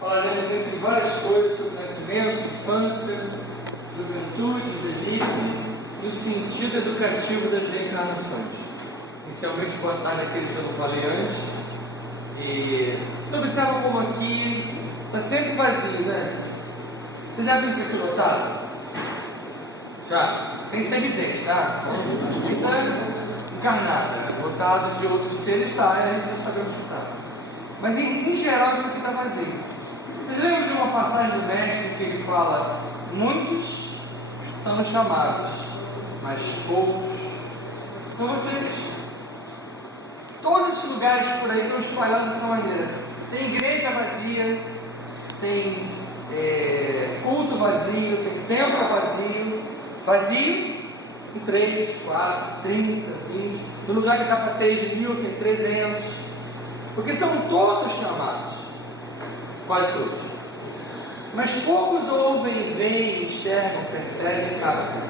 falaremos entre várias coisas sobre nascimento, infância, juventude, velhice e o sentido educativo das reencarnações. Inicialmente, boa tarde àqueles que eu não falei antes. E você observa como aqui está sempre vazio, né? Você já viu isso aqui lotado? Já? Sem ser evidente, tá? Aqui está encarnada, lotado de outros seres, tá? A gente não sabemos que está. Mas em geral isso aqui está vazio. Vocês lembram de uma passagem do mestre que ele fala: muitos são os chamados, mas poucos são vocês. Todos esses lugares por aí estão espalhados dessa maneira. Tem igreja vazia, tem culto vazio, tem templo vazio. Vazio em 3, 4, 30, 20. No lugar que dá para 3 mil, tem 300. Porque são todos chamados. Quase todos. Mas poucos ouvem, veem, enxergam, percebem, captam.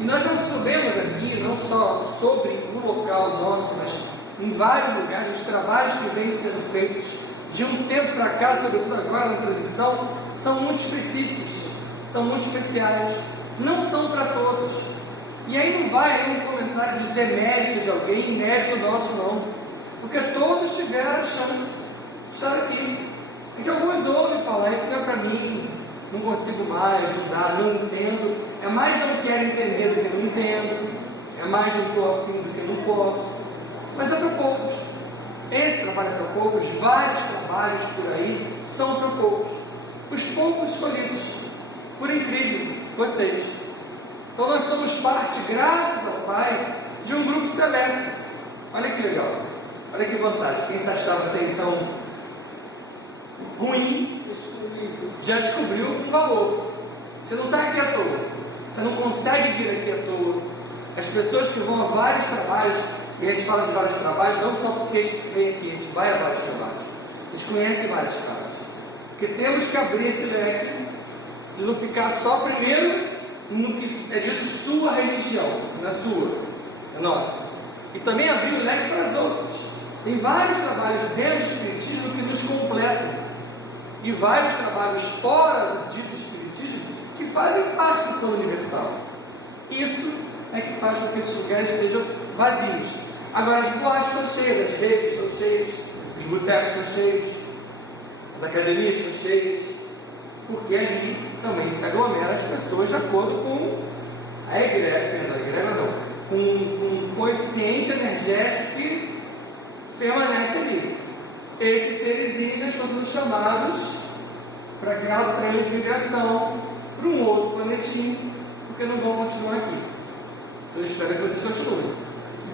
E nós já sabemos aqui, não só sobre o local nosso, mas em vários lugares, os trabalhos que vêm sendo feitos de um tempo para cá, sobretudo agora na transição, são muito específicos, são muito especiais, não são para todos. E aí não vai aí um comentário de demérito de alguém, mérito nosso não, porque todos tiveram a chance de estar aqui. Então alguns ouvem falar: isso não é para mim, não consigo mais, não dá, não entendo. É mais não quero entender do que não entendo, é mais não estou afim do que não posso. Mas é para poucos. Esse trabalho é para poucos, vários trabalhos por aí são para poucos. Os poucos escolhidos, por incrível, vocês. Então nós somos parte, graças ao Pai, de um grupo seleto. Olha que legal, olha que vantagem. Quem se achava até então ruim, já descobriu um valor. Você não está aqui à toa, você não consegue vir aqui à toa. As pessoas que vão a vários trabalhos, e a gente fala de vários trabalhos, não só porque a gente vem aqui, a gente vai a vários trabalhos, a gente conhece vários caras, porque temos que abrir esse leque de não ficar só primeiro no que é dito sua religião, na sua, a nossa, e também abrir o leque para as outras. Tem vários trabalhos dentro do Espiritismo que nos completam, e vários trabalhos fora do dito Espiritismo que fazem parte do plano universal. Isso é que faz com que esses lugares estejam vazios. Agora as boates estão cheias, as redes estão cheias, os botecos estão cheios, as academias estão cheias, porque ali também se aglomeram as pessoas de acordo com a egrégora, com um coeficiente energético que permanece ali. Esses seres já estão todos chamados para aquela transmigração para um outro planetinho, porque não vão continuar aqui. Eu espero que vocês continuem.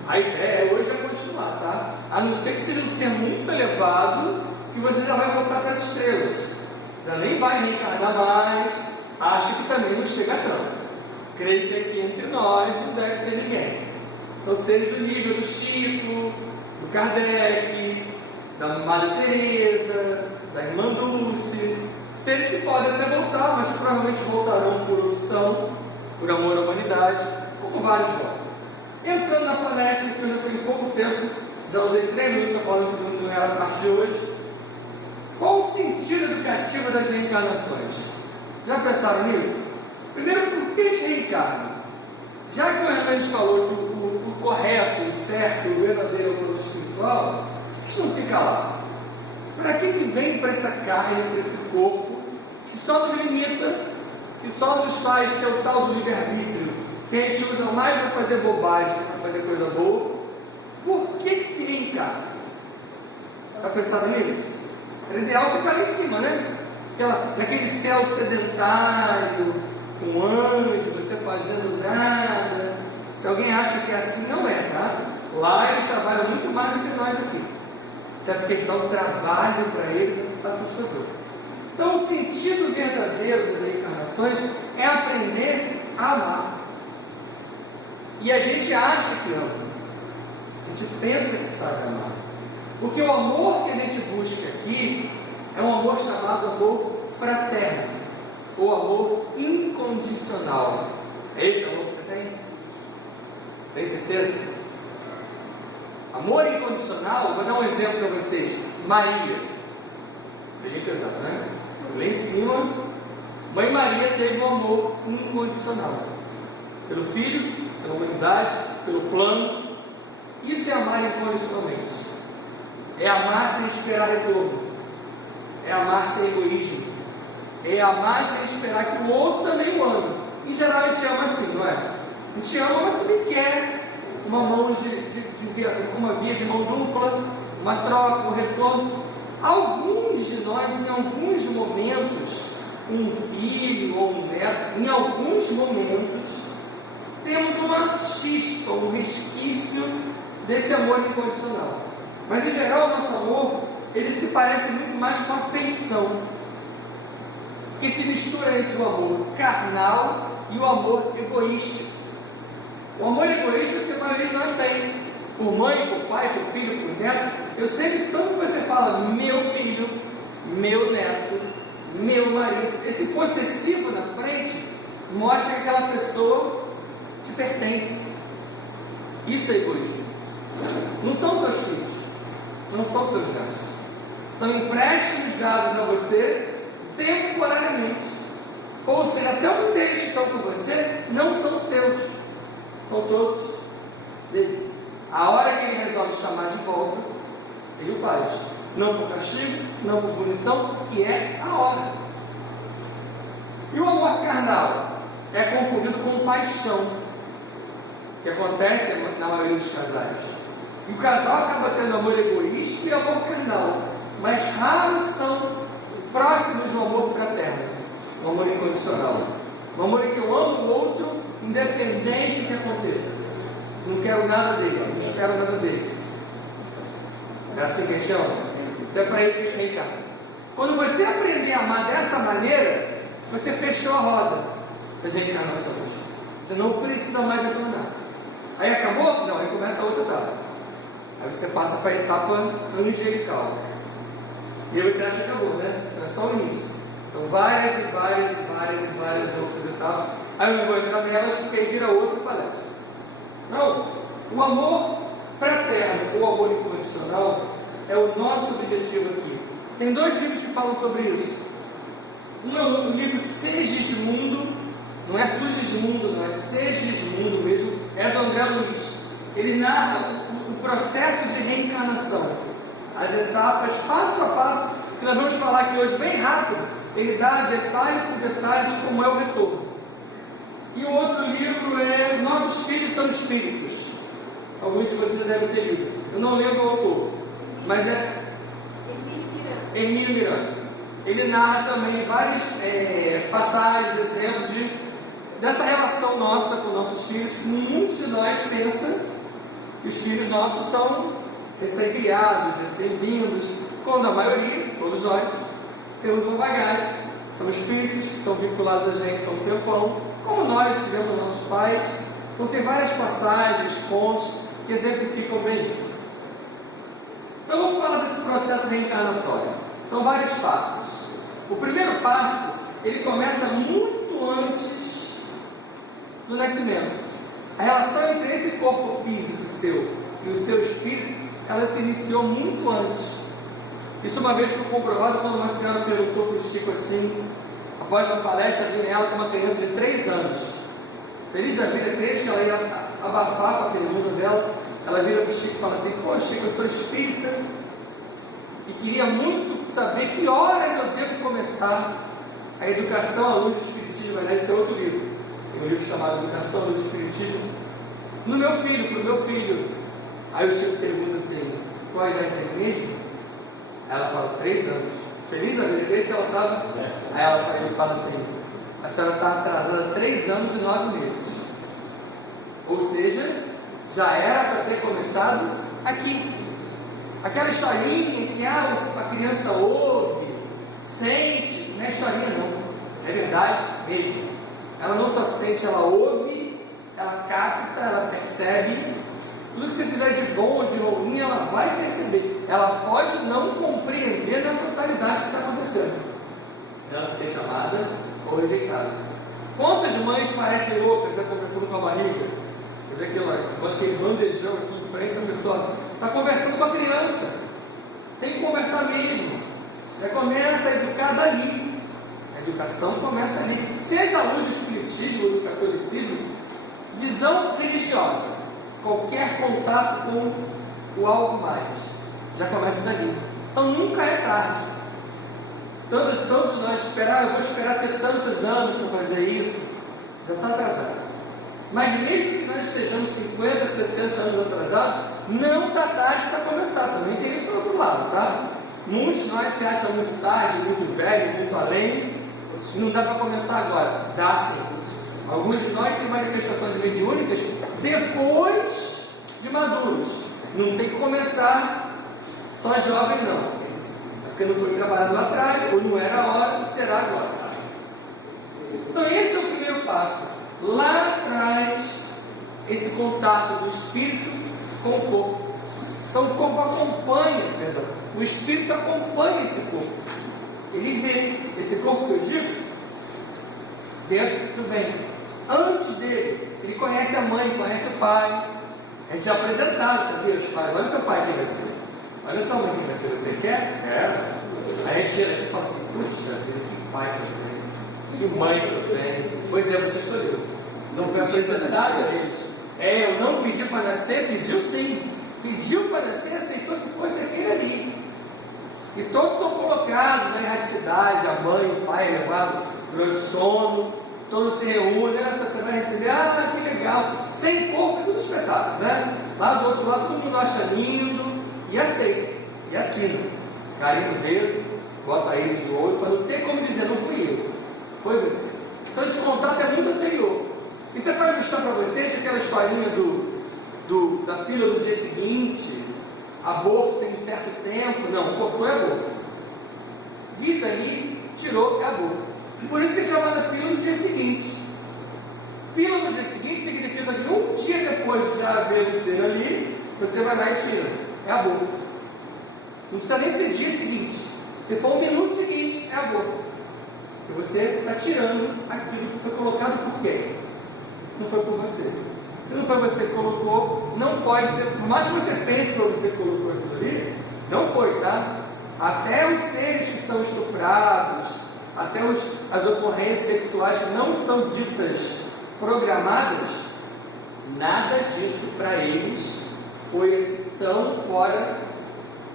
A ideia hoje é continuar, tá? A não ser que seja um ser muito elevado, que você já vai voltar para as estrelas. Já nem vai reencarnar mais, acho que também não chega tanto. Creio que aqui entre nós não deve ter ninguém. São seres do nível do Chico, do Kardec, da Madre Teresa, da Irmã Dulce, seres que podem até voltar, mas provavelmente voltarão por opção, por amor à humanidade, como vários voltam. Entrando na palestra, que eu já tenho pouco tempo, já usei 3 minutos para falar que não era a parte de hoje. Qual o sentido educativo das reencarnações? Já pensaram nisso? Primeiro, por que eles reencarnam? Já que o Hernandes falou que o correto, o certo, o verdadeiro é o plano espiritual, isso não fica lá. Para que vem para essa carne, para esse corpo, que só nos limita, que só nos faz ter o tal do livre-arbítrio, que a gente usa mais para fazer bobagem, para fazer coisa boa? Por que se reencarna? Está pensando nisso? Era ideal ficar lá em cima, né? Naquele céu sedentário, com anjo, você fazendo nada. Se alguém acha que é assim, não é, tá? Lá eles trabalham muito mais do que nós aqui. Até porque eles dão trabalho para eles assustador. Então o sentido verdadeiro das reencarnações é aprender a amar. E a gente acha que ama. A gente pensa que sabe amar. Porque o amor que a gente busca aqui é um amor chamado amor fraterno, ou amor incondicional. É esse amor que você tem? Tem certeza? Amor incondicional, vou dar um exemplo para vocês. Maria. Bem pesado, né? Mãe Maria teve um amor incondicional pelo Filho, pela humanidade, pelo plano. Isso é amar incondicionalmente. É amar sem esperar retorno. É amar sem egoísmo. É amar sem esperar que o outro também o ame. Em geral a gente ama assim, não é? A gente ama, mas também quer uma via de mão dupla, uma troca, um retorno. Alguns de nós, em alguns momentos, um filho ou um neto, em alguns momentos, temos uma chispa, um resquício desse amor incondicional. Mas em geral o nosso amor, ele se parece muito mais com afeição, que se mistura entre o amor carnal e o amor egoístico. O amor egoísta é o que a maioria de nós tem, por mãe, por pai, por filho, por neto. Eu sempre, tanto que você fala meu filho, meu neto, meu marido, esse possessivo na frente mostra que aquela pessoa te pertence. Isso é egoísmo. Não são seus filhos, não são seus netos, são empréstimos dados a você temporariamente. Ou seja, até os seres que estão com você não são seus, são todos dele. A hora que ele resolve chamar de volta, ele o faz. Não por castigo, não por punição, que é a hora. E o amor carnal é confundido com paixão, que acontece na maioria dos casais. E o casal acaba tendo amor egoísta e amor carnal, mas raros são próximos do amor fraterno, o amor incondicional, o amor em que eu amo o outro independente do que aconteça. Não quero nada dele, não espero nada dele. É assim que a gente chama? É para isso que a gente reencarna. Quando você aprender a amar dessa maneira, você fechou a roda das reencarnações. Você não precisa mais retornar. Aí acabou? Não, aí começa a outra etapa. Aí você passa para a etapa angelical. E aí você acha que acabou, né? É só o início. Então várias outras etapas. Aí eu não vou entrar nelas porque aí vira outra palestra. Não, o amor fraterno, o amor incondicional, é o nosso objetivo aqui. Tem 2 livros que falam sobre isso. Um é o livro Segismundo, não é Sugismundo, não é Segismundo mesmo, é do André Luiz. Ele narra o processo de reencarnação, as etapas, passo a passo, que nós vamos falar aqui hoje bem rápido. Ele dá detalhe por detalhe de como é o retorno. E o outro livro é Nossos Filhos São Espíritos. Alguns de vocês devem ter lido. Eu não lembro o autor, mas é Hermínio Miranda. Ele narra também várias passagens, exemplos dessa relação nossa com nossos filhos. Muitos de nós pensam que os filhos nossos são recém-criados, recém-vindos, quando a maioria, todos nós, temos uma bagagem. São espíritos que estão vinculados a gente há um tempão, como nós tivemos nossos pais. Então tem várias passagens, contos que exemplificam bem isso. Então vamos falar desse processo reencarnatório. São vários passos. O primeiro passo, ele começa muito antes do nascimento. A relação entre esse corpo físico seu e o seu espírito, ela se iniciou muito antes. Isso uma vez foi comprovado quando uma senhora perguntou para o Chico assim, após uma palestra, vinha ela com uma criança de 3 anos. Feliz da vida, crente que ela ia abafar com a pergunta dela. Ela vira para o Chico e fala assim: pô, Chico, eu sou espírita e queria muito saber que horas eu devo começar a educação à luz do Espiritismo. Aliás, esse é outro livro. Tem um livro chamado Educação à Luz do Espiritismo. No meu filho, para o meu filho. Aí o Chico pergunta assim: qual a idade dele mesmo? Ela fala: 3 anos. Feliz a vida dele que ela estava. Aí ele fala assim: a senhora está atrasada 3 anos e 9 meses. Ou seja, já era para ter começado aqui. Aquela historinha que a criança ouve, sente, não é historinha não, é verdade mesmo. Ela não só sente, ela ouve, ela capta, ela percebe. Tudo que você fizer de bom ou de ruim, ela vai perceber. Ela pode não compreender na totalidade o que está acontecendo. Ela se sente amada ou rejeitada. Quantas mães parecem loucas, né, conversando com a barriga? Você vê aquele bandejão aqui em frente, a pessoa está conversando com a criança. Tem que conversar mesmo. Começa a educar dali. A educação começa ali, seja a luz do espiritismo ou do catolicismo, visão religiosa, qualquer contato com o algo mais, já começa dali. Então nunca é tarde. Todos nós esperar, eu vou esperar ter tantos anos para fazer isso, já está atrasado. Mas mesmo que nós estejamos 50, 60 anos atrasados, não está tarde para começar. Também tem isso do outro lado, tá? Muitos de nós se acham muito tarde, muito velho, muito além, e não dá para começar agora. Dá sim. Alguns de nós têm manifestações mediúnicas depois de maduros. Não tem que começar só jovem, não. Porque não foi trabalhado lá atrás, ou não era a hora, e será agora. Então esse é o primeiro passo. Lá atrás, esse contato do espírito com o corpo. Então o corpo acompanha, o espírito acompanha esse corpo. Ele vê esse corpo que eu digo dentro do ventre. Antes dele, ele conhece a mãe, conhece o pai. A gente é apresentado, sabia? Os pais, olha o teu pai quem vai ser. Olha só a mãe quem vai ser. Você quer? É. Aí a gente chega aqui e fala assim, puxa, que pai que eu tenho, que mãe que eu tenho. Pois é, você escolheu. Não foi apresentado a eles. Eu não pedi para nascer, pediu sim. Pediu para nascer, aceitou que fosse aquele ali. E todos são colocados na erraticidade, a mãe, o pai é levado durante o sono, todos se reúnem, você vai receber, que legal. Sem corpo é tudo espetáculo, né? Lá do outro lado todo mundo acha lindo e aceita, e assina. Carinho no dedo, bota aí no olho, para não ter como dizer, não fui eu, foi você. Então esse contrato é muito anterior. Isso é para ilustrar para vocês aquela historinha da pílula do dia seguinte, aborto tem um certo tempo, não, cortou é aborto. Vida ali, tirou, é aborto. Por isso que é chamada pílula do dia seguinte. Pílula do dia seguinte significa que um dia depois de já haver o ser ali, você vai lá e tira, é aborto. Não precisa nem ser dia seguinte. Se for um minuto seguinte, é aborto. Porque você está tirando aquilo que foi colocado por quem? Não foi por você. Se não foi você que colocou, não pode ser, por mais que você pense que você colocou aquilo ali, não foi, tá? Até os seres que são estuprados, até as ocorrências sexuais que não são ditas programadas, nada disso para eles foi tão fora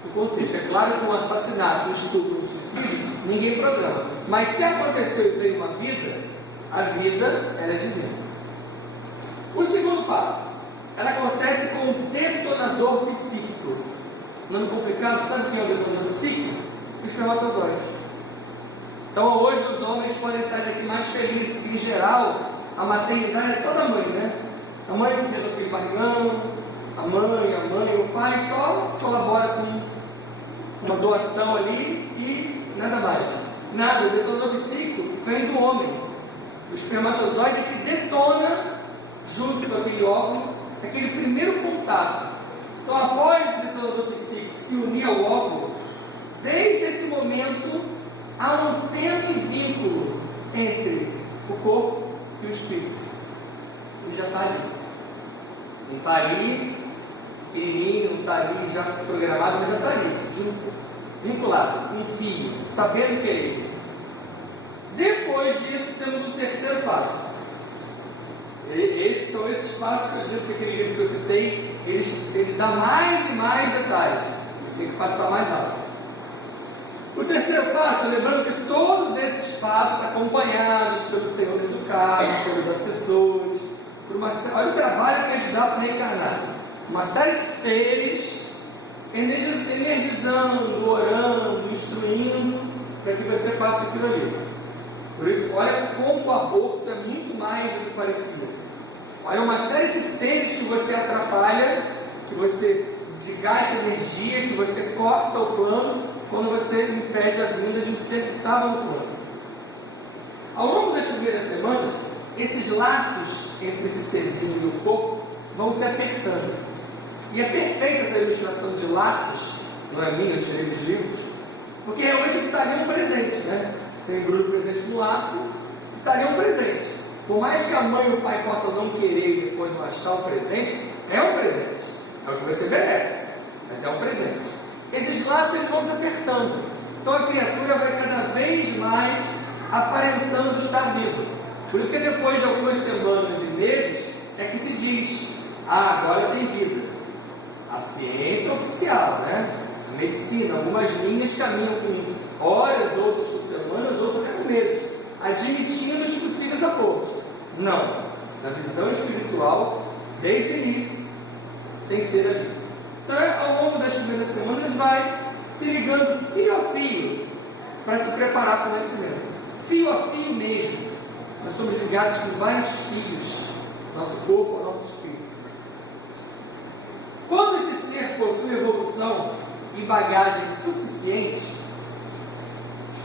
do contexto. É claro que um assassinato, um estupro, um suicídio, ninguém programa. Mas se aconteceu e veio uma vida, a vida era divina. O segundo passo, ela acontece com um detonador psíquico. Nome complicado, sabe quem é o detonador psíquico? Os espermatozoides. Então hoje os homens podem sair daqui mais felizes, porque em geral a maternidade é só da mãe, né? A mãe que fez aquele barrigão, a mãe, o pai só colabora com uma doação ali e nada mais. Nada, o detonador psíquico vem do homem. O espermatozoide é que detona junto com aquele óvulo, aquele primeiro contato. Então, após o detonador psíquico se unir ao óvulo, desde esse momento há um tênue vínculo entre o corpo e o espírito. Ele já está ali. Não está ali, pequenininho, não está ali já programado, mas já está ali, vinculado, um fio, sabendo que é ele. Depois disso, temos o terceiro passo. Esses são esses passos que eu digo que aquele livro que eu citei, ele dá mais e mais detalhes. Tem que passar mais rápido. O terceiro passo, lembrando que todos esses passos acompanhados pelos senhores do cargo, pelos assessores, olha o trabalho que eles dão para reencarnar. Uma série de seres energizando, orando, instruindo, para que você passe aquilo ali. Por isso, olha como o aborto é muito mais do que parecido. Olha uma série de seres que você atrapalha, que você gasta energia, que você corta o plano, quando você impede a vinda de um ser que estava no plano. Ao longo das primeiras semanas, esses laços entre esse serzinho e o corpo vão se apertando. E é perfeita essa ilustração de laços, não é minha, eu tirei dos livros, porque realmente está ali um presente, né? Você embrulha o presente no laço, está ali um presente. Por mais que a mãe e o pai possam não querer e depois não achar o presente, é um presente. É o que você merece, mas é um presente. Esses laços eles vão se apertando. Então a criatura vai cada vez mais aparecendo Por isso que depois de algumas semanas e meses é que se diz: ah, agora tem vida. A ciência oficial, né? A medicina, algumas linhas caminham com horas, outras com semanas, outras com meses, admitindo os possíveis acordos. Não. Na visão espiritual, desde o início, tem que ser ali. Então, ao longo das primeiras semanas, a gente vai se ligando fio a fio para se preparar para o nascimento. Fio a fio mesmo. Nós somos ligados com vários fios, nosso corpo ao nosso espírito. Quando esse ser possui evolução e bagagem suficiente,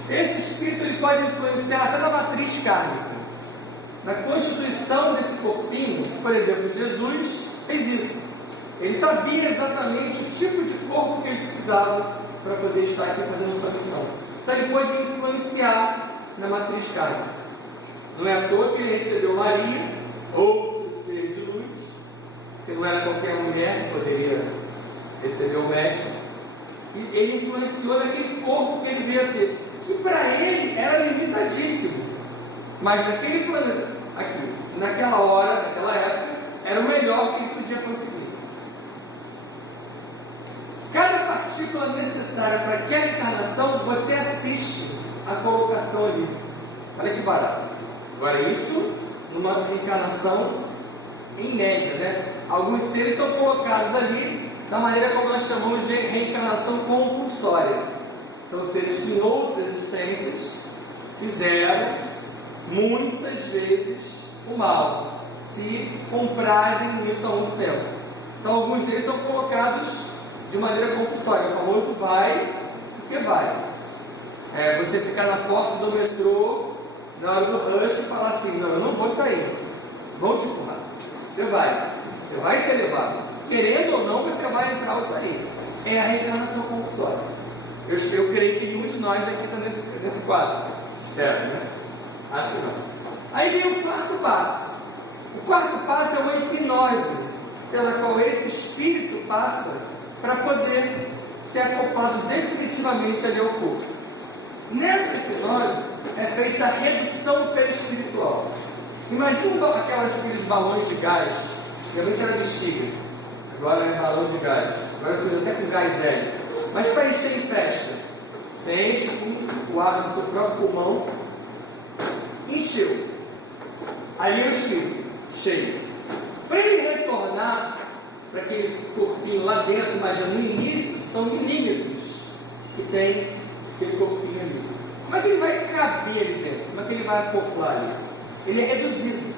esse espírito ele pode influenciar até na matriz kármica, na constituição desse corpinho. Por exemplo, Jesus fez isso. Ele sabia exatamente o tipo de corpo que ele precisava para poder estar aqui fazendo sua missão. Então ele pode influenciar na matriz kármica. Não é à toa que ele recebeu Maria, outro ser de luz, que não era qualquer mulher que poderia receber o mestre, e ele influenciou naquele corpo que ele veio a ter, que para ele era limitadíssimo, mas naquele planeta, aqui, naquela hora, naquela época, era o melhor que ele podia conseguir. Cada partícula necessária para aquela encarnação, você assiste a colocação ali. Olha que barato. Agora isso, numa reencarnação em média, né? Alguns seres são colocados ali da maneira como nós chamamos de reencarnação compulsória. São seres que em outras existências fizeram muitas vezes o mal, se comprazem nisso há muito tempo. Então alguns deles são colocados de maneira compulsória, o famoso vai porque vai. Você ficar na porta do metrô na hora do rush e falar assim: não, eu não vou sair, vou te empurrar. Você vai ser levado, querendo ou não, você vai entrar ou sair. É a reencarnação compulsória. Eu creio que nenhum de nós aqui está nesse quadro. Espero, né? Acho que não. Aí vem o quarto passo. O quarto passo é uma hipnose pela qual esse espírito passa para poder ser acoplado definitivamente ali ao corpo. Nessa hipnose é feita a redução perispiritual. Imagina aqueles balões de gás, realmente era bexiga, agora é balão de gás, agora você usa até com gás hélio, mas para encher em festa, você enche com o ar do seu próprio pulmão, encheu, ali é o espírito, cheio. Para ele retornar para aquele corpinho lá dentro, imagina, no início, são milímetros que tem aquele corpinho ali. Como é que ele vai caber ali dentro? Como é que ele vai acoplar ali? Ele é reduzido.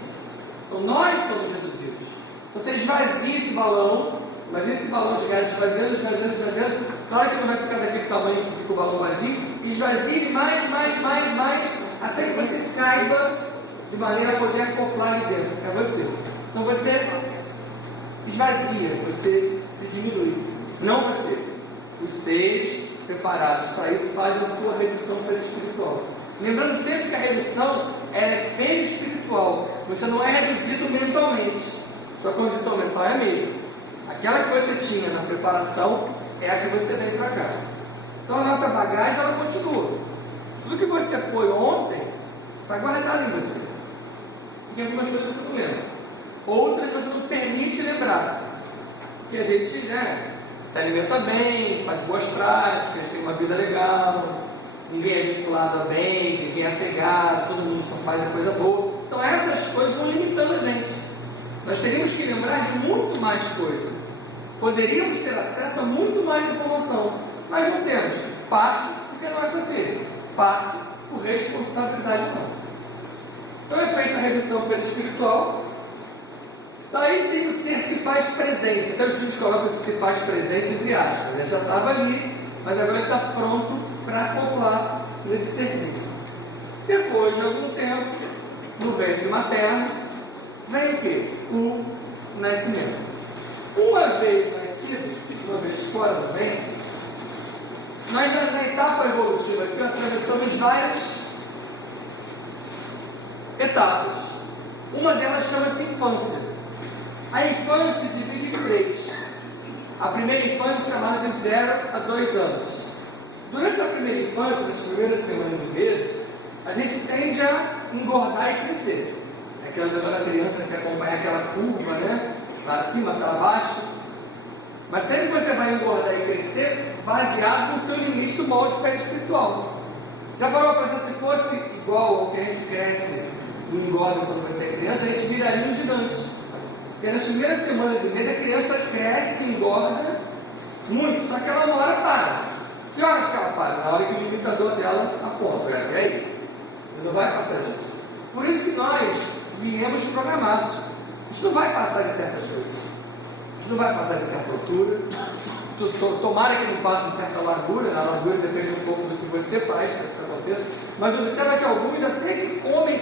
Então nós somos reduzidos. Então se ele esvazia esse balão, mas esse balão de gás esvaziando, claro que não vai ficar daquele tamanho que fica o balão vazio, esvazia ele mais, até que você caiba de maneira a poder acoplar ali dentro. É você. Então você esvazia, você se diminui. Não você. Os seres preparados para isso fazem a sua redução perispiritual. Lembrando sempre que a redução é perispiritual. Você não é reduzido mentalmente. Sua condição mental é a mesma. Aquela que você tinha na preparação é a que você vem para cá. Então a nossa bagagem ela continua. Tudo que você foi ontem está guardado em você. Porque algumas coisas você não lembra. Outras você não permite lembrar. Porque a gente se alimenta bem, faz boas práticas, tem uma vida legal, ninguém é vinculado a bens, ninguém é apegado, todo mundo só faz a coisa boa. Então essas coisas estão limitando a gente. Nós teríamos que lembrar de muito mais coisas. Poderíamos ter acesso a muito mais informação, mas não temos. Parte porque não é para ter, parte por responsabilidade nossa. Então é feita a redução perispiritual. Daí sim o ser se faz presente. Então os livros colocam esse se faz presente entre aspas. Ele já estava ali, mas agora ele está pronto para acoplar nesse serzinho. Depois de algum tempo, no ventre materno, vem o quê? O nascimento. Uma vez nascido, uma vez fora do ventre, nós na etapa evolutiva aqui atravessamos várias etapas. Uma delas chama-se infância. A infância se divide em 3. A primeira infância é chamada de 0 a 2 anos. Durante a primeira infância, nas primeiras semanas e meses, a gente tende a engordar e crescer. aquela da criança que acompanha aquela curva, né? Lá acima, para baixo. Mas sempre você vai engordar e crescer baseado no seu limite do molde espiritual. Já parou para pensar, se fosse igual ao que a gente cresce e engorda quando você é criança, a gente viraria um gigante. Porque nas primeiras semanas e meses a criança cresce e engorda muito, só que ela uma hora para. Que horas que ela para? Na hora que o limitador dela aponta. E aí? Ele não vai passar disso. Por isso que nós viemos programados. A gente não vai passar de certas coisas. A gente não vai passar de certa altura. Tomara que não passe de certa largura. A largura depende um pouco do que você faz para que isso aconteça. Mas observa que alguns até que comem,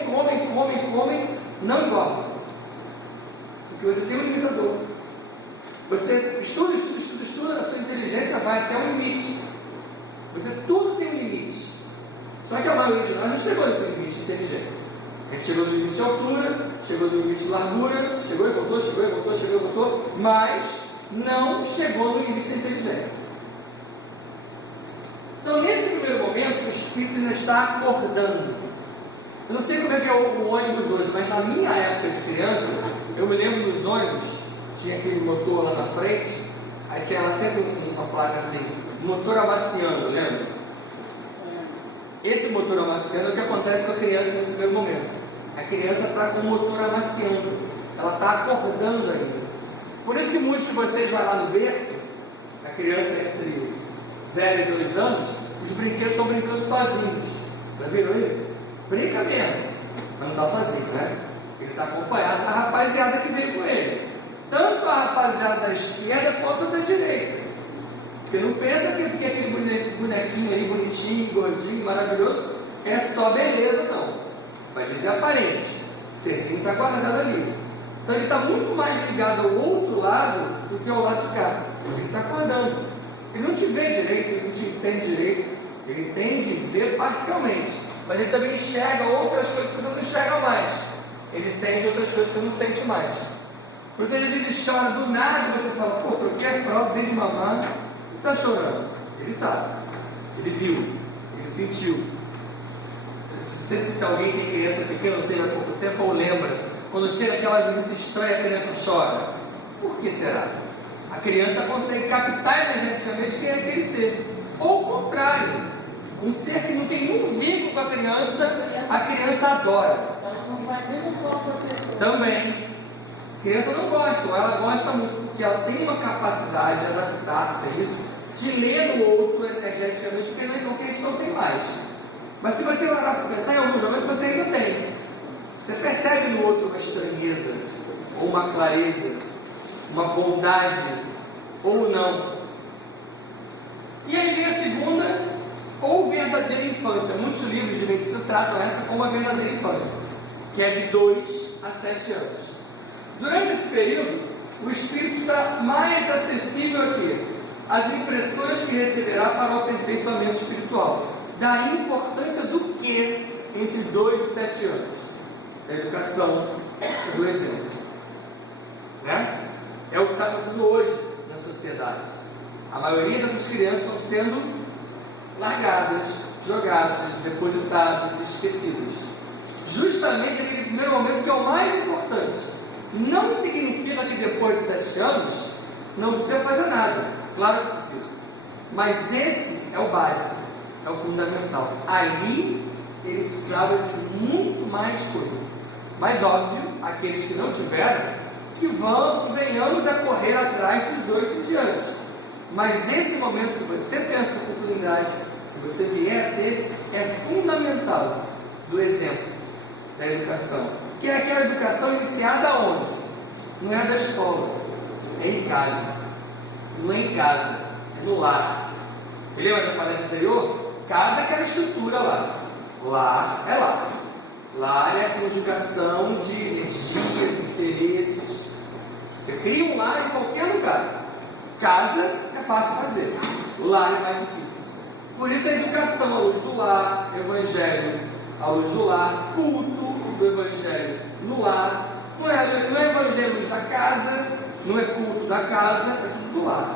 não engordam. Porque você tem um limitador. Você estuda, a sua inteligência vai até um limite. Tudo tem um limite. Só que a maioria de nós não chegou nesse limite de inteligência. A gente chegou no limite de altura, chegou no limite de largura, chegou e voltou, mas não chegou no limite da inteligência. Então, nesse primeiro momento, o espírito ainda está acordando. Eu não sei como é que é o ônibus hoje, mas na minha época de criança, eu me lembro dos ônibus, tinha aquele motor lá na frente, aí tinha lá sempre uma placa assim, motor amaciando, lembra? Esse motor amaciando é o que acontece com a criança nesse primeiro momento. A criança está com o motor amaciando, ela está acordando ainda. Por isso que muitos de vocês vão lá no berço, a criança entre 0 e 2 anos, os brinquedos estão brincando sozinhos. Já viram isso? Brinca mesmo, mas não está sozinho, né? Ele está acompanhado da rapaziada que veio com ele. Tanto a rapaziada da esquerda quanto a da direita. Porque não pensa que porque aquele bonequinho ali, bonitinho, gordinho, maravilhoso, é só beleza, não. Vai dizer aparente. O serzinho está guardado ali. Então ele está muito mais ligado ao outro lado do que ao lado de cá. Ele está acordando. Ele não te vê direito, ele não te entende direito. Ele entende e vê parcialmente. Mas ele também enxerga outras coisas que você não enxerga mais. Ele sente outras coisas que você não sente mais. Por isso, às vezes ele chora do nada e você fala, pô, troquei a fralda desde mamar. Está chorando. Ele sabe. Ele viu. Ele sentiu. Não sei se alguém tem criança pequena, não tem há pouco tempo, ou lembra. Quando chega aquela visita estranha, a criança chora. Por que será? A criança consegue captar energeticamente quem é aquele ser. Ou o contrário. Um ser que não tem nenhum vínculo com a criança adora. Ela não vai nem no corpo da pessoa. Também. A criança não gosta, ou ela gosta muito, porque ela tem uma capacidade de adaptar-se a isso, de ler no outro energeticamente, porque a gente não tem mais. Mas se você olhar para pensar, em alguns momentos você ainda tem. Você percebe no outro uma estranheza, ou uma clareza, uma bondade, ou não. E aí vem a segunda, ou verdadeira infância. Muitos livros de medicina tratam essa como a verdadeira infância, que é de 2 a 7 anos. Durante esse período, o espírito está mais acessível aqui às impressões que receberá para o aperfeiçoamento espiritual. Da importância do que entre 2 e 7 anos? Da educação e do exemplo. Né? É o que está acontecendo hoje na sociedade. A maioria dessas crianças estão sendo largadas, jogadas, depositadas, esquecidas. Justamente naquele primeiro momento que é o mais importante. Não significa que depois de 7 anos não precisa fazer nada. Claro que precisa. Mas esse é o básico, é o fundamental. Ali ele precisava de muito mais coisa. Mas óbvio, aqueles que não tiveram, que venhamos a correr atrás dos 8 dias. Mas esse momento, se você tem essa oportunidade, se você vier a ter, é fundamental do exemplo, da educação. Que é aquela educação iniciada onde? Não é da escola, é em casa. Não é em casa, é no lar. Você lembra da palestra anterior? Casa é aquela estrutura lá. Lar é lá. Lar é a conjugação de energias, interesses. Você cria um lar em qualquer lugar. Casa é fácil fazer. Lar é mais difícil. Por isso a educação à luz do lar, evangelho à luz do lar, culto do evangelho no lar, não é evangelho da casa, não é culto da casa, é tudo do lar.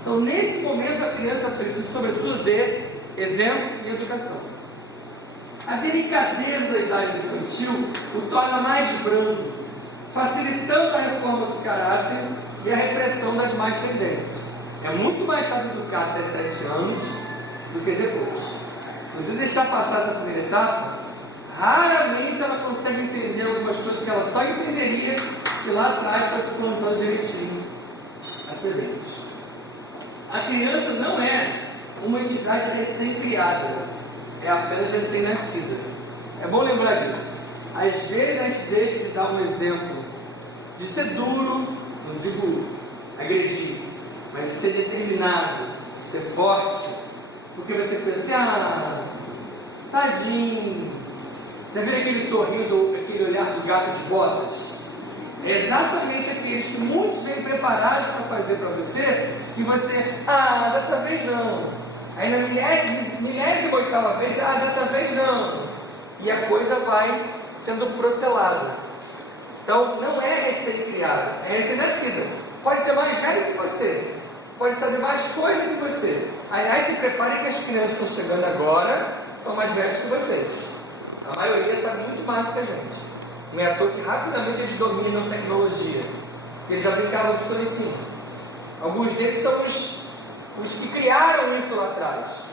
Então nesse momento a criança precisa sobretudo de exemplo e educação. A delicadeza da idade infantil o torna mais brando, facilitando a reforma do caráter e a repressão das más tendências. É muito mais fácil educar até 7 anos do que depois. Se você deixar passar essa primeira etapa, raramente ela consegue entender algumas coisas que ela só entenderia se lá atrás fosse plantando direitinho a semente. A criança não é uma entidade recém-criada, é apenas recém-nascida. É bom lembrar disso. Às vezes a gente deixa de dar um exemplo de ser duro, não digo agredir, mas de ser determinado, de ser forte, porque você pensa assim, tadinho, já viu aquele sorriso ou aquele olhar do gato de botas? É exatamente aqueles que muitos vêm preparados para fazer para você, que você, dessa vez não. Aí na 28ª vez, dessa vez não. E a coisa vai sendo protelada. Então não é recém-criada, é recém-nascida. Pode ser mais velho que você, pode saber mais coisa que você. Aliás, se prepare que as crianças que estão chegando agora são mais velhas que vocês. A maioria sabe muito mais do que a gente. Não é à toa que rapidamente eles dominam tecnologia. Eles já brincavam disso lá em cima. Alguns deles são os que criaram isso lá atrás.